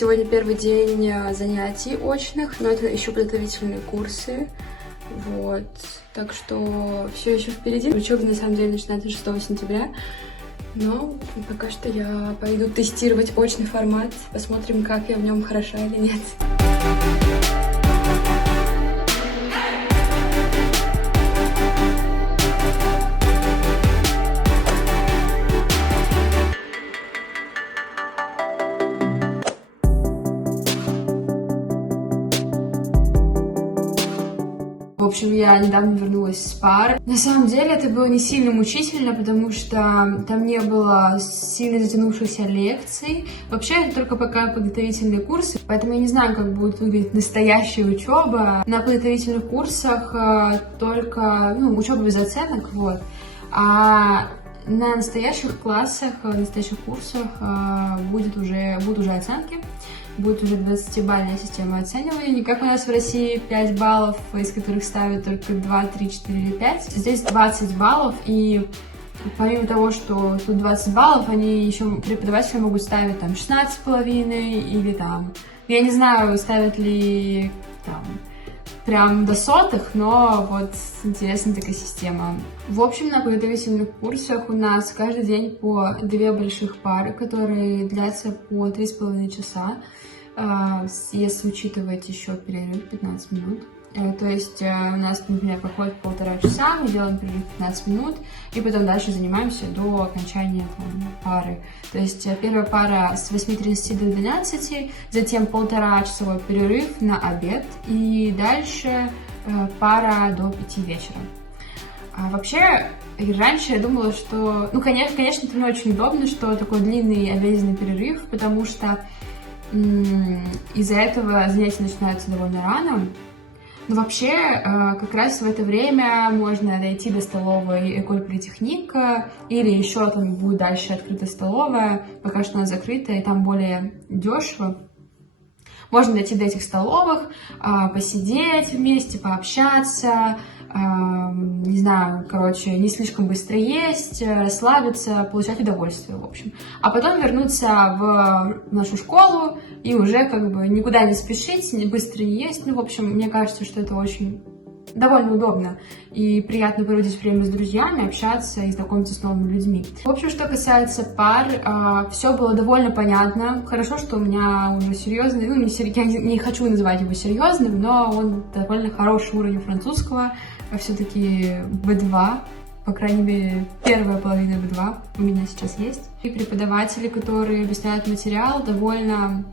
Сегодня первый день занятий очных, но это еще подготовительные курсы. Вот. Так что все еще впереди. Учеба на самом деле начинается 6 сентября. Но пока что я пойду тестировать очный формат. Посмотрим, как я в нем хороша или нет. В общем, я недавно вернулась с пар. На самом деле это было не сильно мучительно, потому что там не было сильно затянувшихся лекций. Вообще это только пока подготовительные курсы, поэтому я не знаю, как будет выглядеть настоящая учеба. На подготовительных курсах только учеба без оценок, вот. А на настоящих классах, на настоящих курсах будут уже оценки. Будет уже 20-бальная система оценивания, не как у нас в России 5 баллов, из которых ставят только 2, 3, 4 или 5. Здесь 20 баллов, и помимо того, что тут 20 баллов, они еще преподаватели могут ставить там 16,5 или там, я не знаю, ставят ли там прям до сотых, но вот интересная такая система. В общем, на подготовительных курсах у нас каждый день по 2 больших пары, которые длятся по 3,5 часа, если учитывать еще перерыв 15 минут. То есть у нас, например, проходит 1,5 часа, мы делаем перерыв 15 минут, и потом дальше занимаемся до окончания пары. То есть первая пара с 8:30 до 12, затем 1,5-часовой перерыв на обед, и дальше пара до 5 вечера. Вообще, раньше я думала, что... конечно, это не очень удобно, что такой длинный обеденный перерыв, потому что из-за этого занятия начинаются довольно рано. Но вообще, как раз в это время можно дойти до столовой École Polytechnique, или еще там будет дальше открыта столовая, пока что она закрыта, и там более дешево. Можно дойти до этих столовых, посидеть вместе, пообщаться, не знаю, не слишком быстро есть, расслабиться, получать удовольствие, в общем. А потом вернуться в нашу школу и уже никуда не спешить, быстро не есть. В общем, мне кажется, что это очень довольно удобно и приятно проводить время с друзьями, общаться и знакомиться с новыми людьми. В общем, что касается пар, все было довольно понятно. Хорошо, что у меня уже серьезный, я не хочу называть его серьезным, но он довольно хороший уровень французского, все-таки B2, по крайней мере, первая половина B2 у меня сейчас есть. И преподаватели, которые объясняют материал, довольно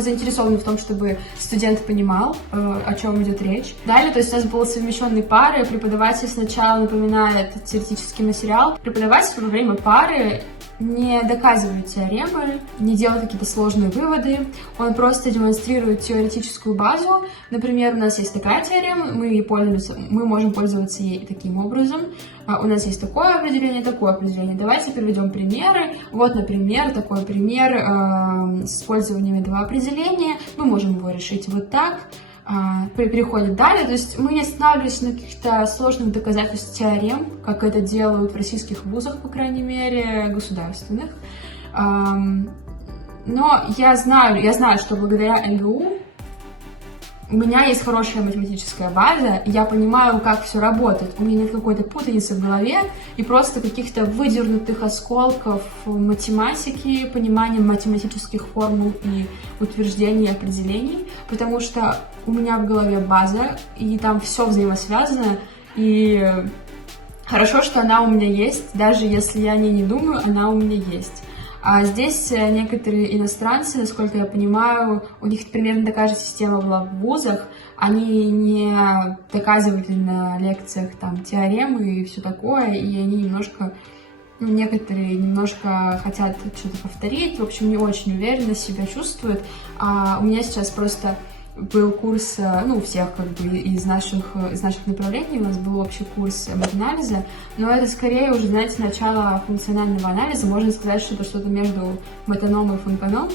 заинтересованы в том, чтобы студент понимал, о чем идет речь. Далее, то есть у нас были совмещенные пары, преподаватель сначала напоминает теоретический материал. Преподаватель во время пары не доказывает теоремы, не делает какие-то сложные выводы, он просто демонстрирует теоретическую базу. Например, у нас есть такая теорема, мы можем пользоваться ей таким образом. У нас есть такое определение. Давайте приведем примеры. Вот, например, такой пример с использованием этого определения. Мы можем его решить вот так. Переходит далее, то есть мы не останавливались на каких-то сложных доказательствах теорем, как это делают в российских вузах, по крайней мере, государственных. Но я знаю, что благодаря МГУ у меня есть хорошая математическая база, и я понимаю, как все работает. У меня нет какой-то путаницы в голове и просто каких-то выдернутых осколков математики, понимания математических формул и утверждений и определений, потому что у меня в голове база, и там все взаимосвязано, и хорошо, что она у меня есть, даже если я о ней не думаю, она у меня есть. А здесь некоторые иностранцы, насколько я понимаю, у них примерно такая же система была в вузах, они не доказывали на лекциях там теоремы и все такое, и они некоторые немножко хотят что-то повторить, в общем, не очень уверенно себя чувствуют. А у меня сейчас просто был курс, у всех из наших направлений, у нас был общий курс матанализа, но это скорее уже, знаете, начало функционального анализа, можно сказать, что это что-то между матаном и функаном.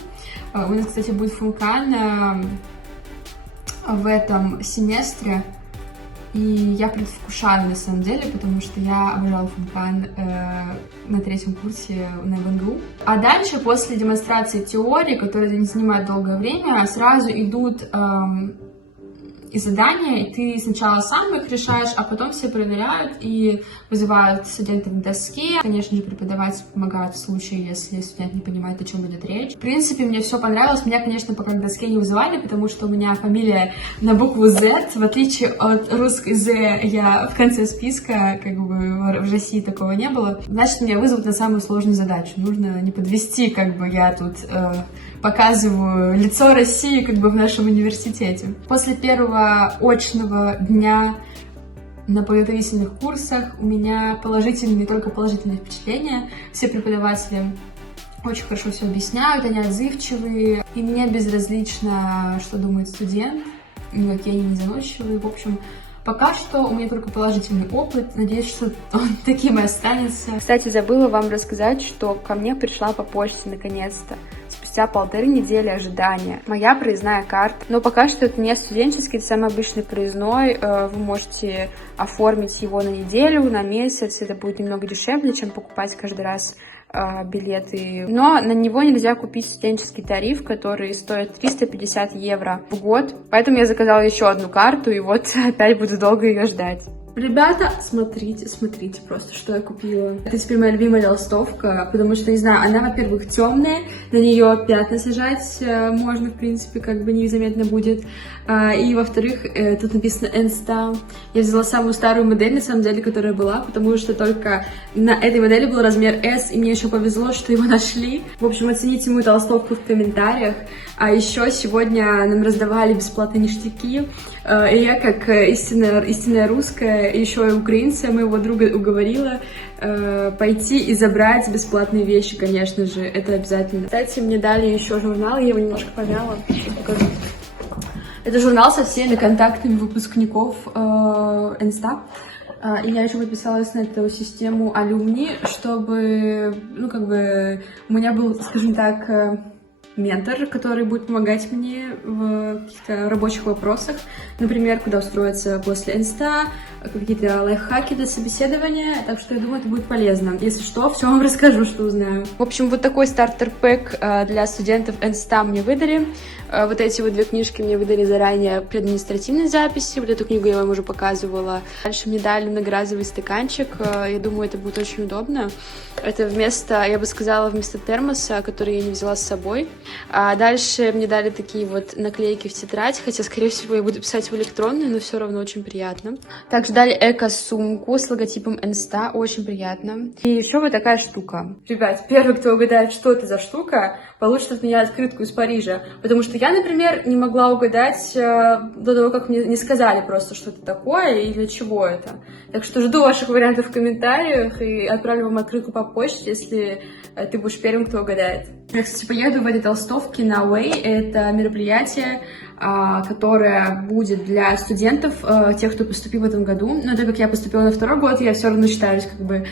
У нас, кстати, будет функан в этом семестре, и я предвкушаю на самом деле, потому что я обожала функан на 3-м курсе на ВНГУ. А дальше, после демонстрации теории, которая занимает долгое время, сразу идут и задания, и ты сначала сам их решаешь, а потом все проверяют и вызывают студентов к доске. Конечно же, преподаватель помогает в случае, если студент не понимает, о чем идет речь. В принципе, мне все понравилось. Меня, конечно, пока к доске не вызывали, потому что у меня фамилия на букву Z. В отличие от русской Z, я в конце списка, как бы в России такого не было. Значит, меня вызовут на самую сложную задачу. Нужно не подвести, как бы я тут показываю лицо России как бы в нашем университете. После первого очного дня на подготовительных курсах у меня положительные, не только положительные впечатления. Все преподаватели очень хорошо все объясняют, они отзывчивые, и мне безразлично, что думает студент, никакие они не заносчивые. В общем, пока что у меня только положительный опыт. Надеюсь, что он таким и останется. Кстати, забыла вам рассказать, что ко мне пришла по почте наконец-то. Спустя 1,5 недели ожидания. Моя проездная карта. Но пока что это не студенческий, это самый обычный проездной. Вы можете оформить его на неделю, на месяц. Это будет немного дешевле, чем покупать каждый раз билеты. Но на него нельзя купить студенческий тариф, который стоит 350 евро в год. Поэтому я заказала еще одну карту, и вот опять буду долго ее ждать. Ребята, смотрите просто, что я купила. Это теперь моя любимая толстовка, потому что, не знаю, она, во-первых, темная, на нее пятна сажать можно, в принципе, как бы незаметно будет. И, во-вторых, тут написано N100. Я взяла самую старую модель, на самом деле, которая была, потому что только на этой модели был размер S, и мне еще повезло, что его нашли. В общем, оцените мою толстовку в комментариях. А еще сегодня нам раздавали бесплатные ништяки, и я, как истинная русская, еще и украинца, моего друга уговорила пойти и забрать бесплатные вещи, конечно же, это обязательно. Кстати, мне дали еще журнал, я его немножко помяла, сейчас покажу. Это журнал со всеми контактами выпускников N100. И я еще подписалась на эту систему алюмни, чтобы, ну, как бы, у меня был, скажем так, ментор, который будет помогать мне в каких-то рабочих вопросах. Например, куда устроиться после N100, какие-то лайфхаки для собеседования. Так что я думаю, это будет полезно. Если что, все вам расскажу, что узнаю. В общем, вот такой стартер-пэк для студентов N100 мне выдали. Вот эти вот 2 книжки мне выдали заранее при административной записи. Вот эту книгу я вам уже показывала. Дальше мне дали многоразовый стаканчик. Я думаю, это будет очень удобно. Это вместо, я бы сказала, вместо термоса, который я не взяла с собой. А дальше мне дали такие вот наклейки в тетрадь, хотя, скорее всего, я буду писать в электронную, но все равно очень приятно. Также дали эко-сумку с логотипом N100, очень приятно. И еще вот такая штука. Ребят, первый, кто угадает, что это за штука, получит от меня открытку из Парижа. Потому что я, например, не могла угадать до того, как мне не сказали просто, что это такое и для чего это. Так что жду ваших вариантов в комментариях и отправлю вам открытку по почте, если ты будешь первым, кто угадает. Я, кстати, поеду в этой толстовке на Way. Это мероприятие, которое будет для студентов, тех, кто поступил в этом году. Но так как я поступила на 2-й год, я все равно считаюсь как бы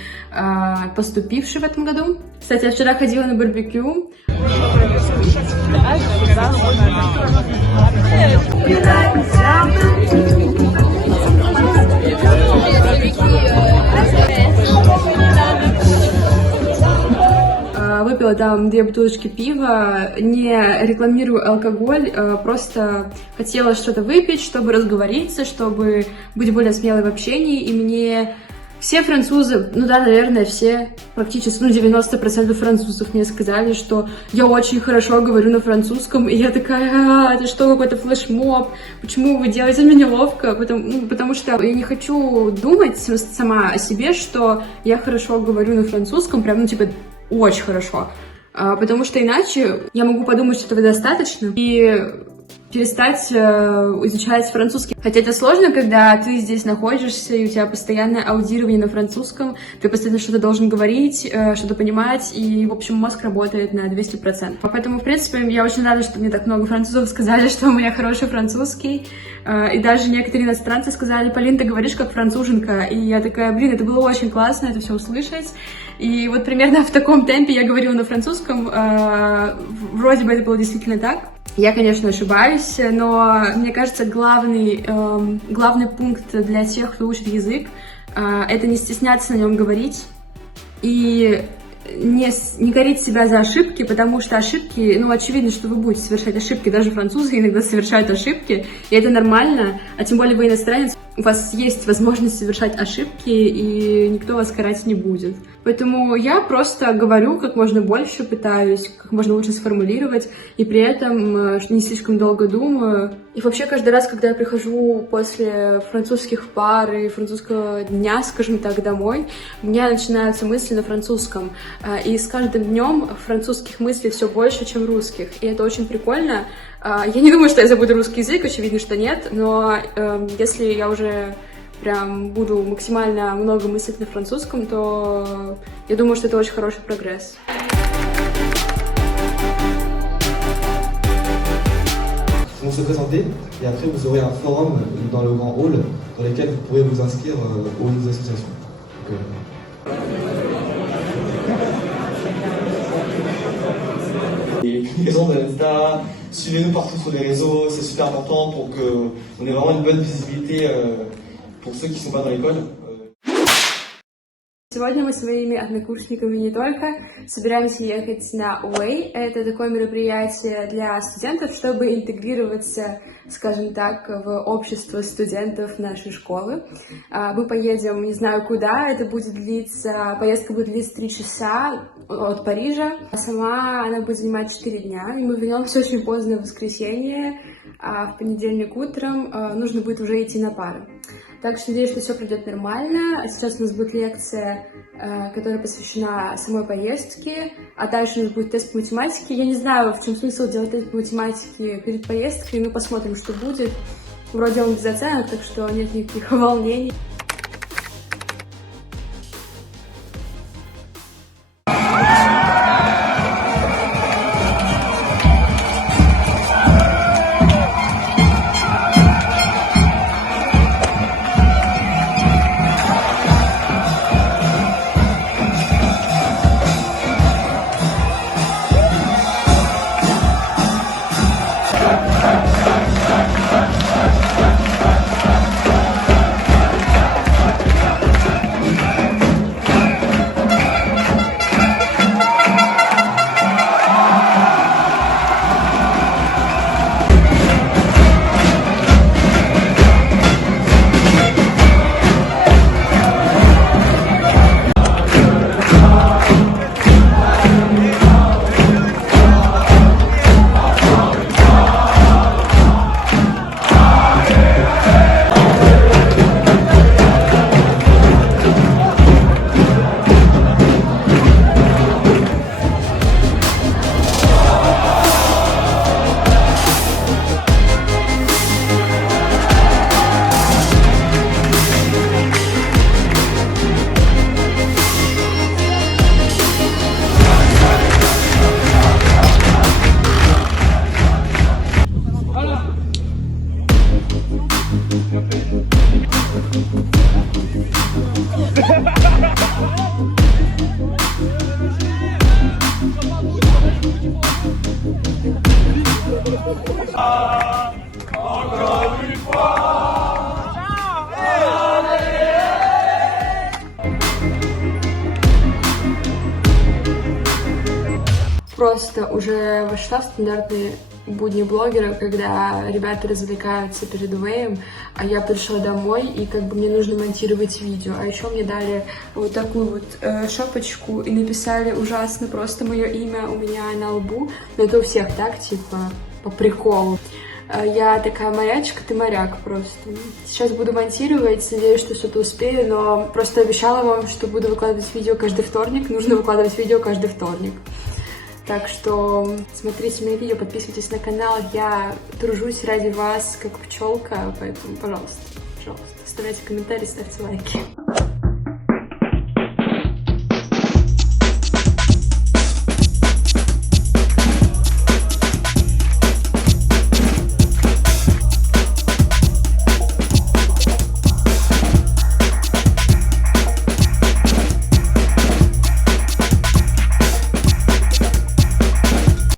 поступившей в этом году. Кстати, я вчера ходила на барбекю. Выпила там 2 бутылочки пива, не рекламирую алкоголь, просто хотела что-то выпить, чтобы разговориться, чтобы быть более смелой в общении, и мне все французы, ну да, наверное, все, практически, 90% французов мне сказали, что я очень хорошо говорю на французском, и я такая, это что, какой-то флешмоб, почему вы делаете мне неловко, потому что я не хочу думать сама о себе, что я хорошо говорю на французском, прям, очень хорошо, потому что иначе я могу подумать, что этого достаточно, и перестать изучать французский. Хотя это сложно, когда ты здесь находишься, и у тебя постоянное аудирование на французском, ты постоянно что-то должен говорить, что-то понимать, и, в общем, мозг работает на 200%. Поэтому, в принципе, я очень рада, что мне так много французов сказали, что у меня хороший французский, и даже некоторые иностранцы сказали: Полин, ты говоришь как француженка, и я такая, блин, это было очень классно это все услышать. И вот примерно в таком темпе я говорила на французском, вроде бы это было действительно так. Я, конечно, ошибаюсь, но мне кажется, главный пункт для тех, кто учит язык, это не стесняться на нем говорить и не корить себя за ошибки, потому что ошибки, ну, очевидно, что вы будете совершать ошибки, даже французы иногда совершают ошибки, и это нормально, а тем более вы иностранец, у вас есть возможность совершать ошибки, и никто вас карать не будет. Поэтому я просто говорю как можно больше, пытаюсь как можно лучше сформулировать, и при этом не слишком долго думаю. И вообще каждый раз, когда я прихожу после французских пар и французского дня, скажем так, домой, у меня начинаются мысли на французском. И с каждым днем французских мыслей все больше, чем русских. И это очень прикольно. Я не думаю, что я забуду русский язык, очевидно, что нет, но если я уже прям буду максимально много мыслить на французском, то я думаю, что это очень хороший прогресс. Vont se présenter et après vous aurez un forum dans le grand hall dans lequel vous pourrez vous inscrire aux associations. Et publications de Insta, suivez-nous partout sur les réseaux, c'est super important pour qu'on ait vraiment une bonne visibilité pour ceux qui ne sont pas dans l'école. Сегодня мы с своими однокурсниками не только собираемся ехать на Way. Это такое мероприятие для студентов, чтобы интегрироваться, скажем так, в общество студентов нашей школы. Мы поедем, не знаю куда, поездка будет длиться 3 часа от Парижа. А сама она будет занимать 4 дня, и мы вернемся очень поздно в воскресенье, а в понедельник утром нужно будет уже идти на пары. Так что надеюсь, что все пройдет нормально. Сейчас у нас будет лекция, которая посвящена самой поездке, а дальше у нас будет тест по математике. Я не знаю, в чем смысл делать тест по математике перед поездкой, но посмотрим, что будет. Вроде он без оценок, так что нет никаких волнений. Просто уже вошла в стандартные будни блогера, когда ребята развлекаются перед Вэем, а я пришла домой, и как бы мне нужно монтировать видео. А еще мне дали вот такую вот шапочку и написали ужасно просто мое имя у меня на лбу. Но это у всех так, типа, по приколу. Я такая морячка, ты моряк просто. Сейчас буду монтировать, надеюсь, что что-то успею, но просто обещала вам, что буду выкладывать видео каждый вторник. Нужно выкладывать видео каждый вторник. Так что смотрите мои видео, подписывайтесь на канал. Я тружусь ради вас, как пчелка, поэтому, пожалуйста, оставляйте комментарии, ставьте лайки.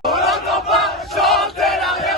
On n'entend pas chanter la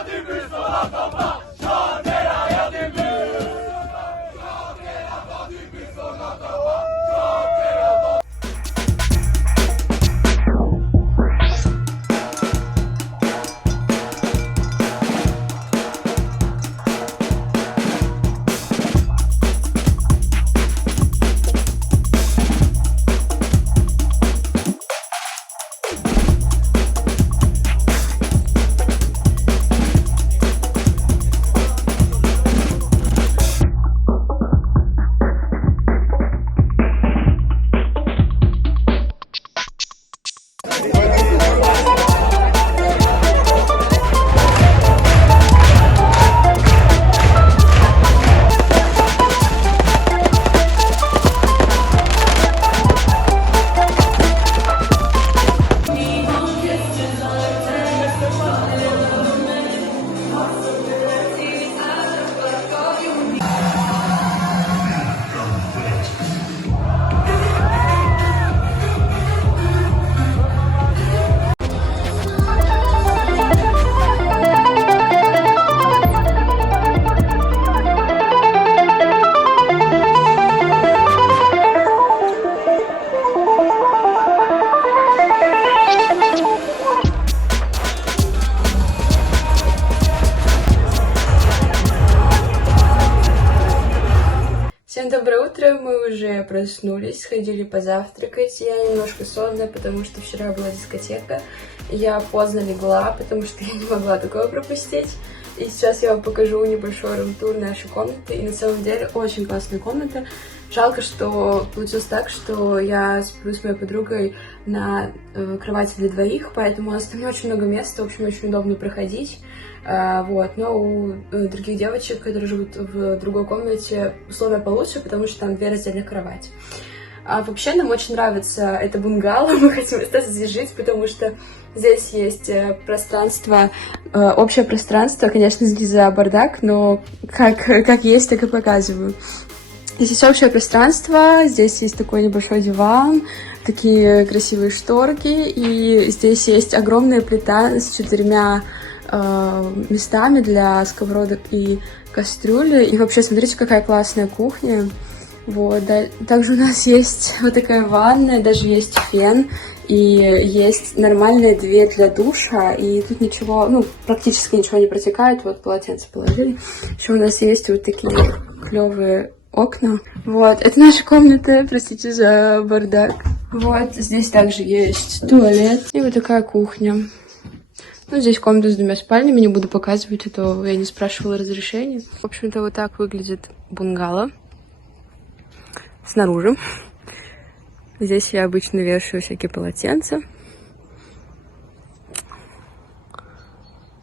вечера мы уже проснулись, сходили позавтракать. Я немножко сонная, потому что вчера была дискотека. Я поздно легла, потому что я не могла такое пропустить. И сейчас я вам покажу небольшой рум-тур нашей комнаты. И на самом деле очень классная комната. Жалко, что получилось так, что я сплю с моей подругой на кровати для двоих, поэтому у нас там не очень много места, в общем, очень удобно проходить. Вот. Но у других девочек, которые живут в другой комнате, условия получше, потому что там 2 раздельных кровати. А вообще нам очень нравится это бунгало, мы хотим остаться здесь жить, потому что здесь есть пространство, общее пространство, конечно, здесь за бардак, но как есть, так и показываю. Здесь есть общее пространство, здесь есть такой небольшой диван, такие красивые шторки, и здесь есть огромная плита с 4 местами для сковородок и кастрюли. И вообще, смотрите, какая классная кухня. Вот, да. Также у нас есть вот такая ванная, даже есть фен, и есть нормальная дверь для душа, и тут ничего, ну, практически ничего не протекает. Вот полотенце положили. Еще у нас есть вот такие клевые окна. Вот, это наша комната, простите за бардак. Вот, здесь также есть туалет и вот такая кухня. Ну, здесь комната с 2 спальнями, не буду показывать, это я не спрашивала разрешения. В общем-то, вот так выглядит бунгало снаружи. Здесь я обычно вешаю всякие полотенца.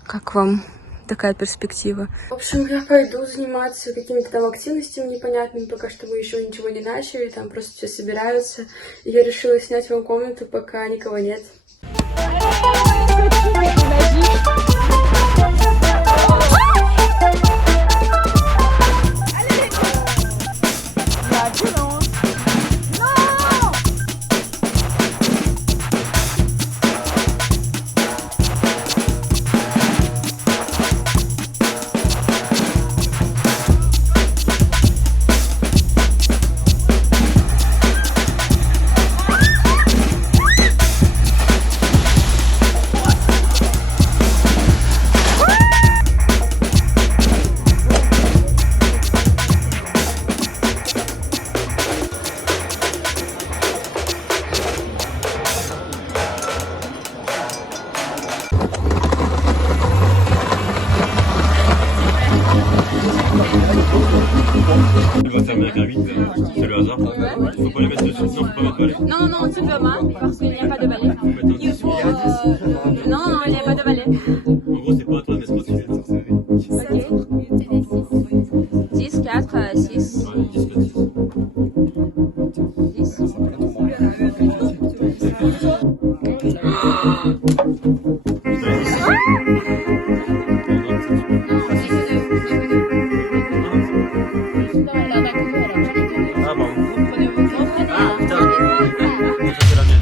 Как вам такая перспектива? В общем, я пойду заниматься какими-то там активностями непонятными, пока что мы еще ничего не начали, там просто все собираются. И я решила снять вам комнату, пока никого нет. Il va fermer avec un 8, c'est le hasard. Faut pas les mettre dessus, non, faut pas mettre balai. Non, non, tout de main, parce qu'il n'y a pas de balai. Non, non, il n'y a pas de balai. En gros, c'est pas à toi, mais c'est pas Ok. 10, 4, 6. Ouais, 10, 4, 10. Ah, bon. Ah, putain. Ça, c'est la mienne.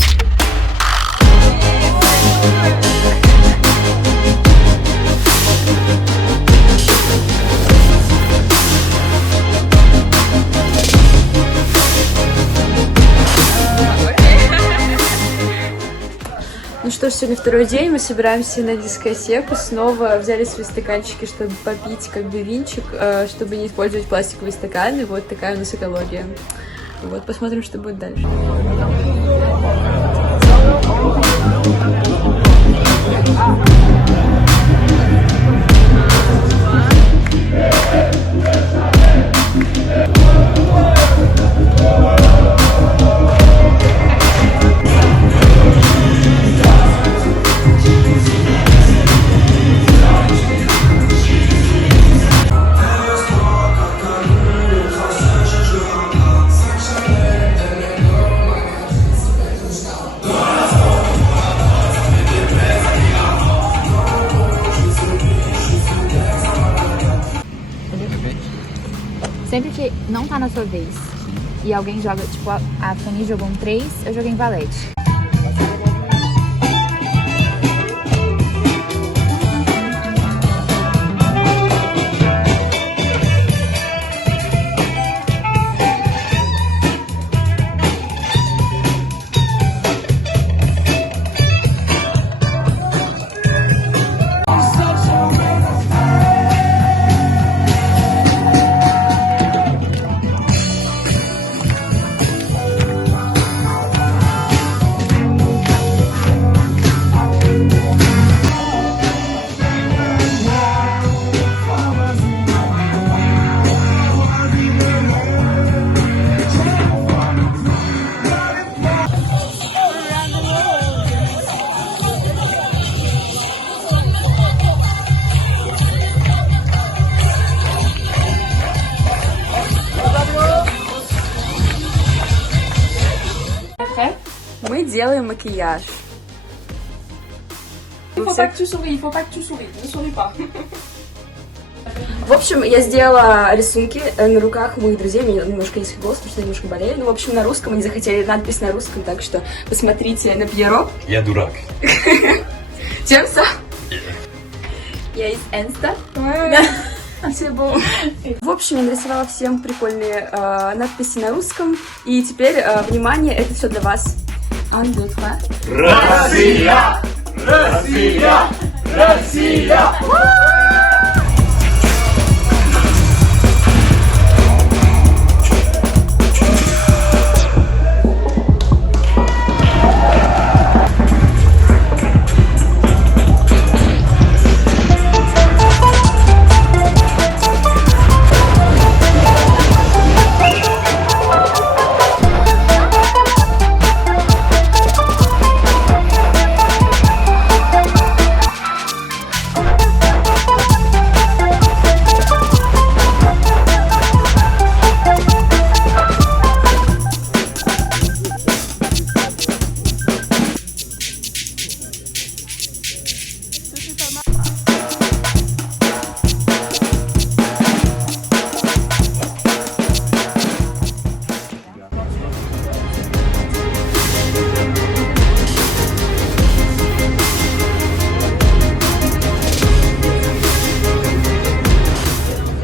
Ну что ж, сегодня второй день, мы собираемся на дискотеку, снова взяли свои стаканчики, чтобы попить как бы винчик, чтобы не использовать пластиковые стаканы, вот такая у нас экология. Вот, посмотрим, что будет дальше. Sempre que não tá na sua vez e alguém joga, tipo, a Fanny jogou um 3, eu joguei em valete. делаем макияж. Il faut pas que tu souris, il faut pas que tu souris, ne souris pas. В общем, я сделала рисунки на руках моих друзей, у меня немножко есть голос, потому что я немножко болею. Ну, в общем, на русском, они захотели надпись на русском, так что посмотрите на Пьеро. Я дурак. Темса. Я из Энста. В общем, я нарисовала всем прикольные надписи на русском. И теперь, внимание, это все для вас. 1, 2, 3. Россия! Россия! Россия!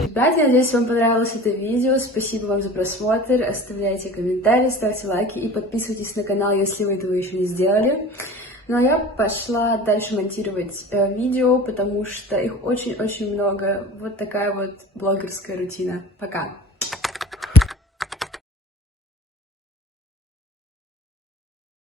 Ребята, я надеюсь, вам понравилось это видео. Спасибо вам за просмотр. Оставляйте комментарии, ставьте лайки и подписывайтесь на канал, если вы этого еще не сделали. Ну а я пошла дальше монтировать видео, потому что их очень-очень много. Вот такая вот блогерская рутина. Пока!